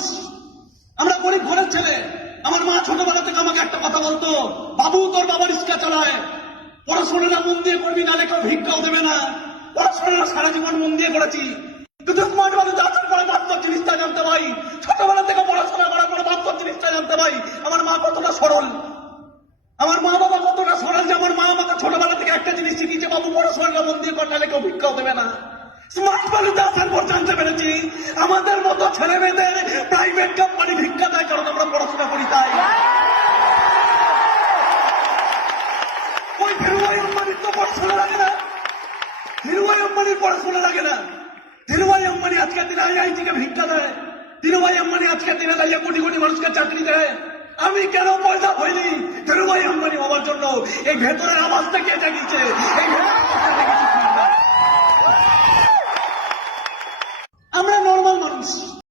মানুষ, আমরা গরিব ঘরের ছেলে। আমার মা ছোটবেলা থেকে আমাকে একটা কথা বলতো, বাবু তোর বাবার রিক্সা চালায়, পড়াশোনাটা মন দিয়ে করবি, নালে কেউ ভিক্ষাও দেবে না। পড়াশোনাটা সারা জীবন মন দিয়ে করেছি, কিন্তু স্মার্ট বাড়িতে আসার পরে বাস্তব জিনিসটা জানতে পারি। ছোটবেলা থেকে পড়াশোনা করার পরে বাস্তব জিনিসটা জানতে পারি, আমার মা কতটা সরল, আমার মা বাবা কতটা সরল, যে আমার মা আমাকে ছোটবেলা থেকে একটা জিনিস শিখিয়েছে, বাবু পড়াশোনাটা মন দিয়ে কর, নালে কেউ ভিক্ষাও দেবে না। স্মার্ট বাড়িতে আসার পর জানতে পেরেছি আমাদের মতো ছেলে মেয়েদের প্রাইভেট কোম্পানি ভিক্ষা দেয়, কারণ আমরা পড়াশোনা করি তাই। ওই ধীরুভাই আম্বানির তো পড়াশোনা লাগে না, ধীরুভাই আম্বানির পড়াশোনা লাগে না। ধীরুভাই আম্বানি আজকের দিনে আইআইটিকে ভিক্ষা দেয়, ধীরুভাই আম্বানি আজকের দিনে দাঁড়িয়ে কোটি কোটি মানুষকে চাকরি দেয়। আমি কেন পয়দা হইনি ধীরুভাই আম্বানি হওয়ার জন্য? এই ভেতরের আওয়াজটা কে জাগিয়েছে? এই আমরা নর্মাল মানুষ।